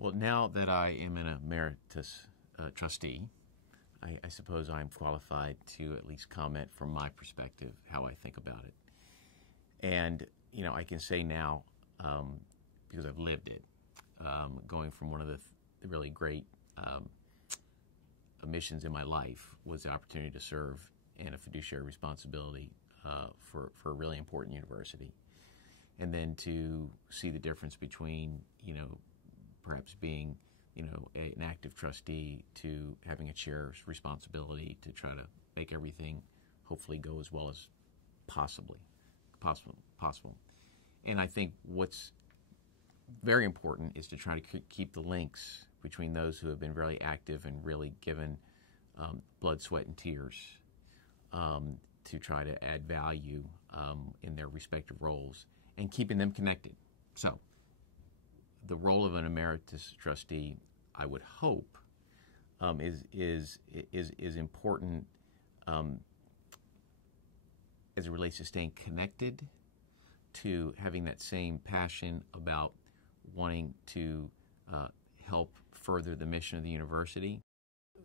Well, now that I am an Emeritus trustee, I suppose I'm qualified to at least comment from my perspective how I think about it. And, I can say now, because I've lived it, going from one of the really great missions in my life was the opportunity to serve and a fiduciary responsibility for a really important university. And then to see the difference between, perhaps being, an active trustee to having a chair's responsibility to try to make everything hopefully go as well as possible. And I think what's very important is to try to keep the links between those who have been really active and really given blood, sweat, and tears to try to add value in their respective roles and keeping them connected. So the role of an emeritus trustee, I would hope, is important as it relates to staying connected, to having that same passion about wanting to help further the mission of the university.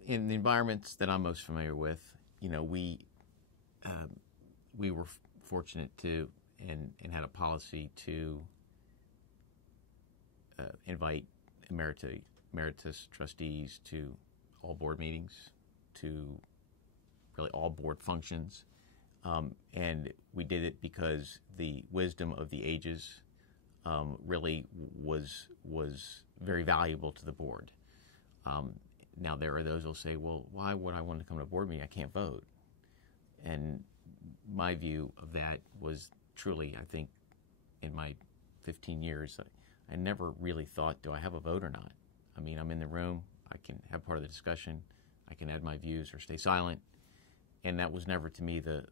In the environments that I'm most familiar with, we were fortunate to and had a policy to invite emeritus trustees to all board meetings, to really all board functions. And we did it because the wisdom of the ages really was very valuable to the board. Now, there are those who will say, well, why would I want to come to a board meeting? I can't vote. And my view of that was truly, I think, in my 15 years, I never really thought, do I have a vote or not? I mean, I'm in the room. I can have part of the discussion. I can add my views or stay silent. And that was never, to me, the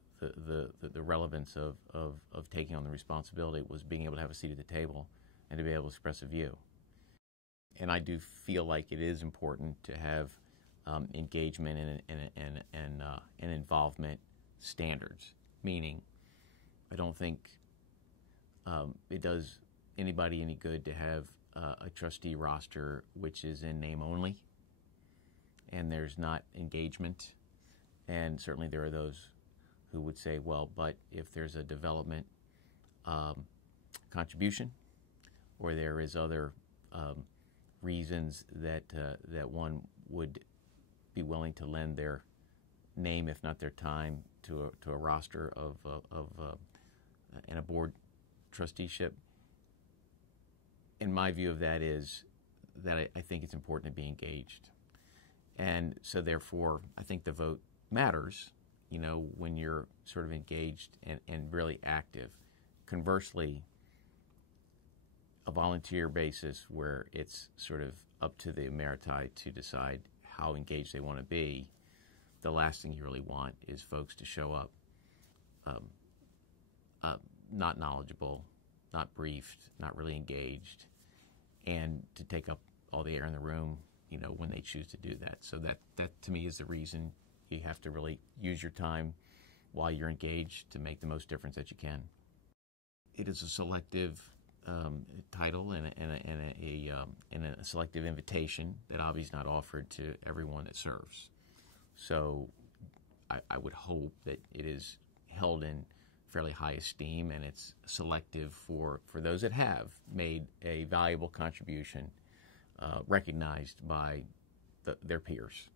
relevance of taking on the responsibility. It was being able to have a seat at the table and to be able to express a view. And I do feel like it is important to have engagement and involvement standards, meaning I don't think it does anybody any good to have a trustee roster which is in name only and there's not engagement. And certainly there are those who would say, well, but if there's a development contribution or there is other reasons that one would be willing to lend their name, if not their time, to a roster of and a board trusteeship. And my view of that is that I think it's important to be engaged. And so therefore, I think the vote matters, when you're sort of engaged and really active. Conversely, a volunteer basis where it's sort of up to the emeriti to decide how engaged they want to be, the last thing you really want is folks to show up not knowledgeable, not briefed, not really engaged, and to take up all the air in the room, when they choose to do that. So that to me is the reason you have to really use your time while you're engaged to make the most difference that you can. It is a selective title and a selective invitation that obviously is not offered to everyone that serves. So I would hope that it is held in fairly high esteem and it's selective for those that have made a valuable contribution recognized by their peers.